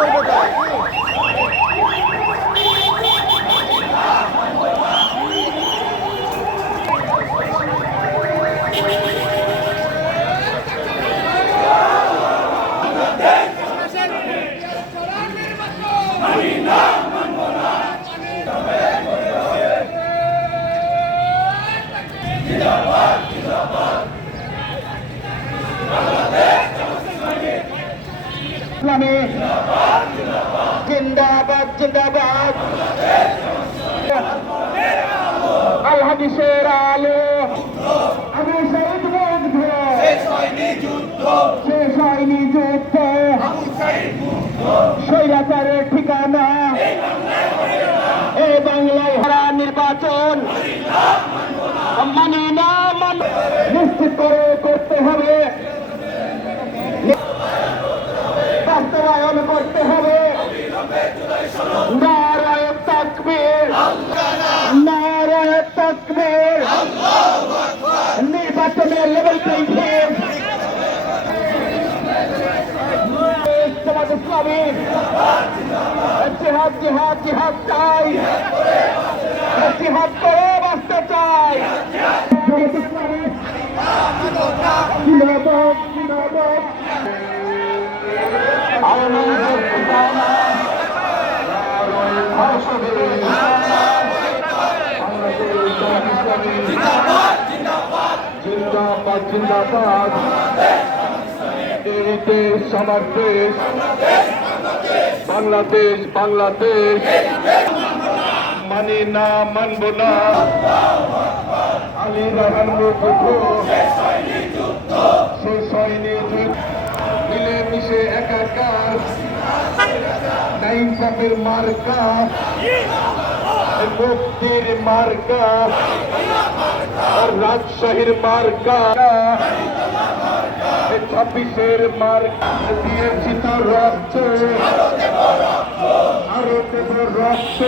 করবে ইসলামী জিন্দাবাদ জিন্দাবাদ। আল হাদিসের আলো। আমি শহীদ মুগ্ধ শেষ হয়নি যুদ্ধ। স্বৈরাচারের ঠিকানা। এই বাংলায় হারা নির্বাচন। মানি না মান নিশ্চিত করে করতে হবে বাস্তবায়ন করতে হবে। নারায় তাকবীর। নারায় তাকবীর। নির্বাচনের লেভেল প্লেইং ফিল্ড ইসলামী। জিহাদ জিহাদ জিহাদ চাই। জিহাদ করে, বাঁচতে জিন্দাবাদ জিন্দাবাদ। এই দেশ আমার দেশ বাংলাদেশ বাংলাদেশ। মানি না, মানব না। আলী রহমান শেষ মিলে মিশে একাকার। মার্কা। মুক্তির মার্কা। আর রাজশাহীর মার্কা। ছাব্বিশের মার্কা দিয়েছি তো রক্ত। আরও দেব রক্ত।